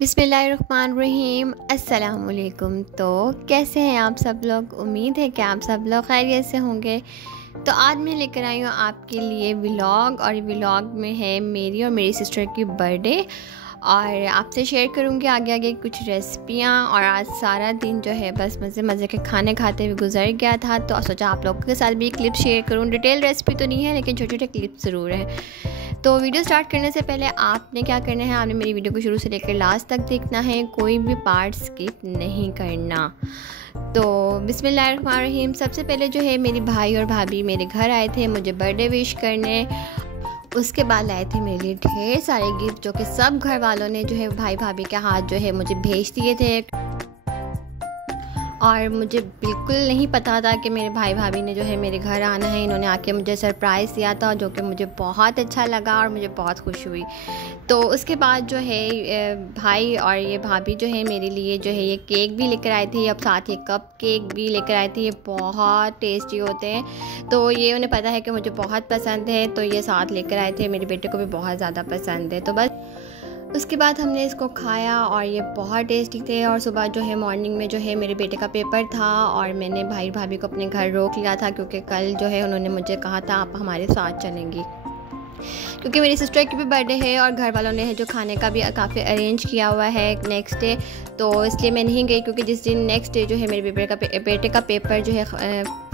बिस्मिल्लाहिर्रहमानिर्रहीम अस्सलाम वालेकुम। तो कैसे हैं आप सब लोग? उम्मीद है कि आप सब लोग खैरियत से होंगे। तो आज मैं लेकर आई हूँ आपके लिए व्लॉग, और व्लॉग में है मेरी और मेरी सिस्टर की बर्थडे, और आपसे शेयर करूँगी आगे आगे कुछ रेसिपियाँ। और आज सारा दिन जो है बस मज़े मज़े के खाने खाते हुए गुजर गया था, तो सोचा आप लोगों के साथ भी क्लिप शेयर करूँ। डिटेल रेसिपी तो नहीं है, लेकिन छोटे छोटे क्लिप ज़रूर है। तो वीडियो स्टार्ट करने से पहले आपने क्या करना है, आपने मेरी वीडियो को शुरू से लेकर लास्ट तक देखना है, कोई भी पार्ट स्किप नहीं करना। तो बिस्मिल्लाहिर्रहमानिर्रहीम। सबसे पहले जो है मेरे भाई और भाभी मेरे घर आए थे मुझे बर्थडे विश करने। उसके बाद लाए थे मेरे लिए ढेर सारे गिफ्ट, जो कि सब घर वालों ने जो है भाई भाभी के हाथ जो है मुझे भेज दिए थे। और मुझे बिल्कुल नहीं पता था कि मेरे भाई भाभी ने जो है मेरे घर आना है। इन्होंने आके मुझे सरप्राइज़ दिया था, जो कि मुझे बहुत अच्छा लगा और मुझे बहुत खुश हुई। तो उसके बाद जो है भाई और ये भाभी जो है मेरे लिए जो है ये केक भी लेकर आए थे, अब साथ ही कप केक भी लेकर आए थे। ये बहुत टेस्टी होते हैं, तो ये उन्हें पता है कि मुझे बहुत पसंद है, तो ये साथ लेकर आए थे। मेरे बेटे को भी बहुत ज़्यादा पसंद है। तो बस उसके बाद हमने इसको खाया और ये बहुत टेस्टी थे। और सुबह जो है मॉर्निंग में जो है मेरे बेटे का पेपर था, और मैंने भाई भाभी को अपने घर रोक लिया था, क्योंकि कल जो है उन्होंने मुझे कहा था आप हमारे साथ चलेंगी, क्योंकि मेरी सिस्टर की भी बर्थडे है और घर वालों ने है जो खाने का भी काफ़ी अरेंज किया हुआ है नेक्स्ट डे। तो इसलिए मैं नहीं गई, क्योंकि जिस दिन नेक्स्ट डे जो है मेरे बेटे का पेपर जो है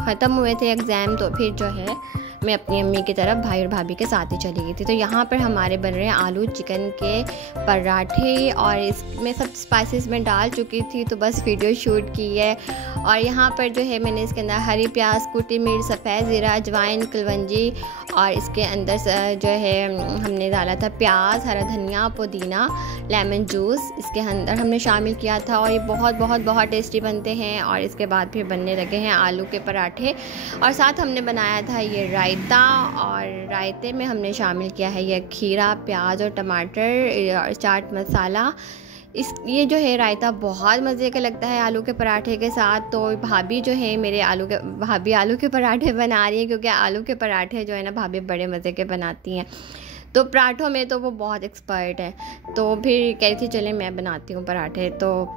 ख़त्म हुए थे एग्ज़ाम, तो फिर जो है मैं अपनी अम्मी की तरफ भाई और भाभी के साथ ही चली गई थी। तो यहाँ पर हमारे बन रहे हैं आलू चिकन के पराठे, और इसमें सब स्पाइसेस में डाल चुकी थी, तो बस वीडियो शूट की है। और यहाँ पर जो है मैंने इसके अंदर हरी प्याज, कुटी मिर्च, सफ़ेद ज़ीरा, अजवाइन, कलवंजी, और इसके अंदर जो है हमने डाला था प्याज, हरा धनिया, पुदीना, लेमन जूस इसके अंदर हमने शामिल किया था। और ये बहुत बहुत बहुत टेस्टी बनते हैं। और इसके बाद फिर बनने लगे हैं आलू के पराठे, और साथ हमने बनाया था ये रायता, और रायते में हमने शामिल किया है ये खीरा, प्याज और टमाटर, चाट मसाला। ये जो है रायता बहुत मज़े का लगता है आलू के पराठे के साथ। तो भाभी जो है मेरे भाभी आलू के पराठे बना रही है, क्योंकि आलू के पराठे जो है ना भाभी बड़े मज़े के बनाती हैं, तो पराठों में तो वो बहुत एक्सपर्ट है। तो फिर कह रही थी चले मैं बनाती हूँ पराठे। तो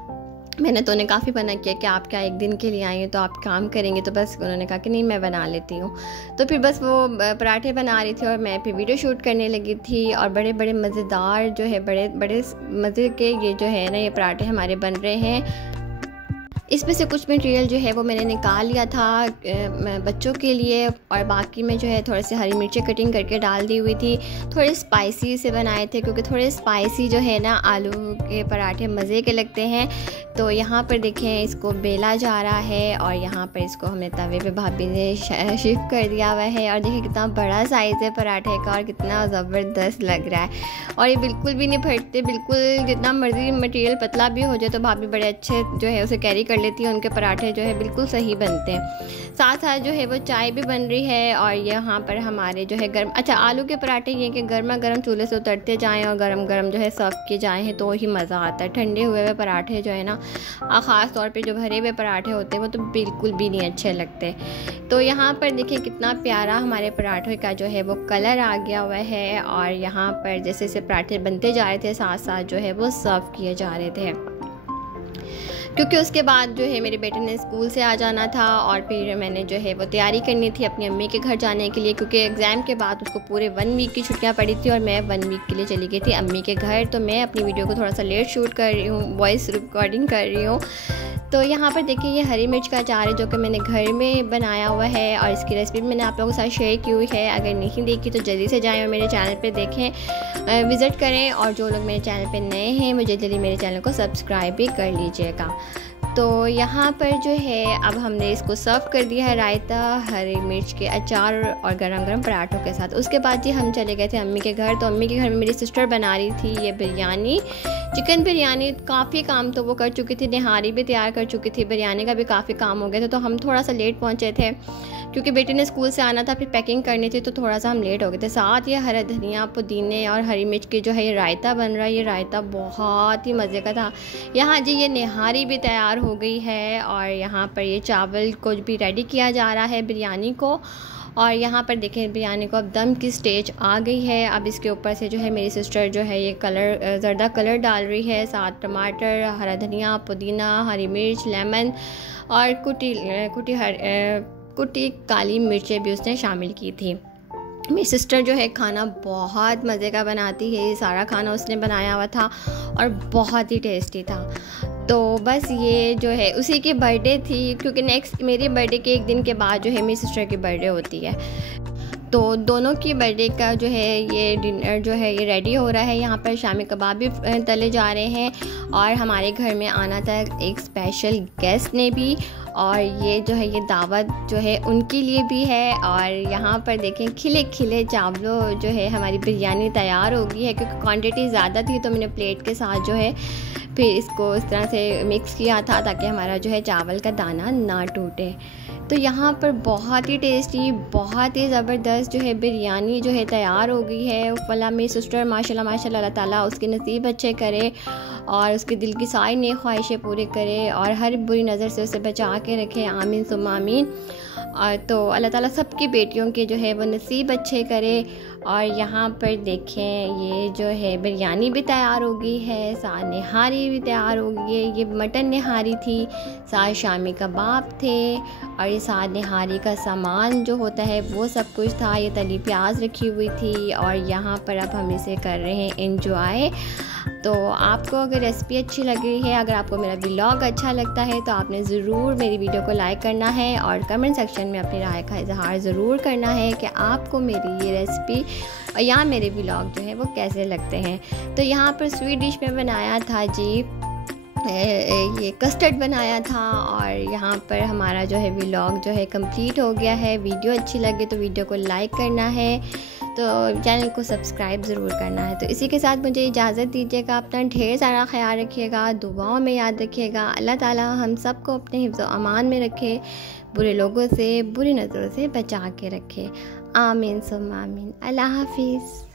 मैंने तो उन्हें काफ़ी मना किया कि आप क्या एक दिन के लिए आई हैं, तो आप काम करेंगे, तो बस उन्होंने कहा कि नहीं मैं बना लेती हूँ। तो फिर बस वो पराठे बना रही थी और मैं फिर वीडियो शूट करने लगी थी। और बड़े बड़े मज़ेदार जो है बड़े बड़े मज़े के ये जो है ना ये पराठे हमारे बन रहे हैं। इसमें से कुछ मटेरियल जो है वो मैंने निकाल लिया था बच्चों के लिए, और बाकी में जो है थोड़े से हरी मिर्चें कटिंग करके डाल दी हुई थी। थोड़े स्पाइसी से बनाए थे, क्योंकि थोड़े स्पाइसी जो है ना आलू के पराठे मज़े के लगते हैं। तो यहाँ पर देखें इसको बेला जा रहा है, और यहाँ पर इसको हमने तवे पे भाभी ने शिफ्ट कर दिया हुआ है। और देखिए कितना बड़ा साइज़ है पराठे का, और कितना ज़बरदस्त लग रहा है। और ये बिल्कुल भी नहीं फटते, बिल्कुल जितना मर्जी मटेरियल पतला भी हो जाए तो भाभी बड़े अच्छे जो है उसे कैरी कर लेती है। उनके पराठे जो है बिल्कुल सही बनते हैं। साथ साथ जो है वो चाय भी बन रही है। और यहाँ पर हमारे जो है आलू के पराठे ये कि गर्मा गर्म चूल्हे से उतरते जाएं और गरम गरम जो है सर्व किए जाएं हैं, तो ही मज़ा आता है। ठंडे हुए हुए पराठे जो है ना, ख़ास तौर पे जो भरे हुए पराठे होते हैं वो तो बिल्कुल भी नहीं अच्छे लगते। तो यहाँ पर देखिए कितना प्यारा हमारे पराठे का जो है वो कलर आ गया हुआ है। और यहाँ पर जैसे जैसे पराठे बनते जा रहे थे साथ साथ जो है वो सर्व किए जा रहे थे, क्योंकि उसके बाद जो है मेरे बेटे ने स्कूल से आ जाना था। और फिर मैंने जो है वो तैयारी करनी थी अपनी अम्मी के घर जाने के लिए, क्योंकि एग्ज़ाम के बाद उसको पूरे 1 वीक की छुट्टियां पड़ी थी, और मैं 1 वीक के लिए चली गई थी अम्मी के घर। तो मैं अपनी वीडियो को थोड़ा सा लेट शूट कर रही हूँ, वॉइस रिकॉर्डिंग कर रही हूँ। तो यहाँ पर देखिए ये हरी मिर्च का अचार है, जो कि मैंने घर में बनाया हुआ है, और इसकी रेसिपी मैंने आप लोगों के साथ शेयर की हुई है। अगर नहीं देखी तो जल्दी से जाएं और मेरे चैनल पे देखें, विज़िट करें। और जो लोग मेरे चैनल पे नए हैं मुझे जल्दी मेरे चैनल को सब्सक्राइब भी कर लीजिएगा। तो यहाँ पर जो है अब हमने इसको सर्व कर दिया है रायता, हरी मिर्च के अचार और गरम गरम पराठों के साथ। उसके बाद जी हम चले गए थे अम्मी के घर। तो अम्मी के घर में मेरी सिस्टर बना रही थी ये बिरयानी, चिकन बिरयानी। काफ़ी काम तो वो कर चुकी थी, निहारी भी तैयार कर चुकी थी, बिरयानी का भी काफ़ी काम हो गया था। तो हम थोड़ा सा लेट पहुँचे थे, क्योंकि बेटे ने स्कूल से आना था, फिर पैकिंग करनी थी, तो थोड़ा सा हम लेट हो गए थे। साथ ये हरा धनिया, पुदीने और हरी मिर्च की जो है ये रायता बन रहा है। ये रायता बहुत ही मज़े का था। यहाँ जी ये निहारी भी तैयार हो गई है, और यहाँ पर ये चावल को भी रेडी किया जा रहा है बिरयानी को। और यहाँ पर देखें बिरयानी को अब दम की स्टेज आ गई है। अब इसके ऊपर से जो है मेरी सिस्टर जो है ये कलर ज़र्दा कलर डाल रही है, साथ टमाटर, हरा धनिया, पुदीना, हरी मिर्च, लेमन और कुटी काली मिर्चें भी उसने शामिल की थी। मेरी सिस्टर जो है खाना बहुत मज़े का बनाती है, ये सारा खाना उसने बनाया हुआ था और बहुत ही टेस्टी था। तो बस ये जो है उसी की बर्थडे थी, क्योंकि नेक्स्ट मेरी बर्थडे के एक दिन के बाद जो है मेरी सिस्टर की बर्थडे होती है। तो दोनों की बर्थडे का जो है ये डिनर जो है ये रेडी हो रहा है। यहाँ पर शामी कबाब भी तले जा रहे हैं और हमारे घर में आना था एक स्पेशल गेस्ट ने भी, और ये जो है ये दावत जो है उनके लिए भी है। और यहाँ पर देखें खिले खिले चावलों जो है हमारी बिरयानी तैयार हो गई है, क्योंकि क्वांटिटी ज़्यादा थी तो मैंने प्लेट के साथ जो है फिर इसको इस तरह से मिक्स किया था ताकि हमारा जो है चावल का दाना ना टूटे। तो यहाँ पर बहुत ही टेस्टी, बहुत ही ज़बरदस्त जो है बिरयानी जो है तैयार हो गई है। वल्लाह मेरी सिस्टर माशाल्लाह माशाल्लाह, अल्लाह ताला उसके नसीब अच्छे करे और उसके दिल की सारी नेक ख्वाहिशें पूरी करे और हर बुरी नज़र से उसे बचा के रखे, आमीन सुम्मा आमीन। और तो अल्लाह ताला सबकी बेटियों के जो है वो नसीब अच्छे करे। और यहाँ पर देखें ये जो है बिरयानी भी तैयार हो गई है, साथ निहारी भी तैयार हो गई है। ये मटन निहारी थी, साथ शामी कबाब थे और ये साथ निहारी का सामान जो होता है वो सब कुछ था। ये तली प्याज रखी हुई थी और यहाँ पर अब हम इसे कर रहे हैं एंजॉय। तो आपको अगर रेसिपी अच्छी लग रही है, अगर आपको मेरा व्लॉग अच्छा लगता है तो आपने ज़रूर मेरी वीडियो को लाइक करना है और कमेंट सेक्शन में अपनी राय का इजहार ज़रूर करना है कि आपको मेरी ये रेसिपी या मेरे व्लॉग जो है वो कैसे लगते हैं। तो यहाँ पर स्वीट डिश में बनाया था जी ये कस्टर्ड बनाया था। और यहाँ पर हमारा जो है व्लॉग जो है कंप्लीट हो गया है। वीडियो अच्छी लगे तो वीडियो को लाइक करना है, तो चैनल को सब्सक्राइब ज़रूर करना है। तो इसी के साथ मुझे इजाज़त दीजिएगा। अपना ढेर सारा ख्याल रखिएगा, दुआओं में याद रखिएगा। अल्लाह ताला हम सबको अपने हिफ्ज़ व अमान में रखे, बुरे लोगों से बुरी नज़रों से बचा के रखे, आमीन सुम्मा आमीन। अल्लाह हाफिज़।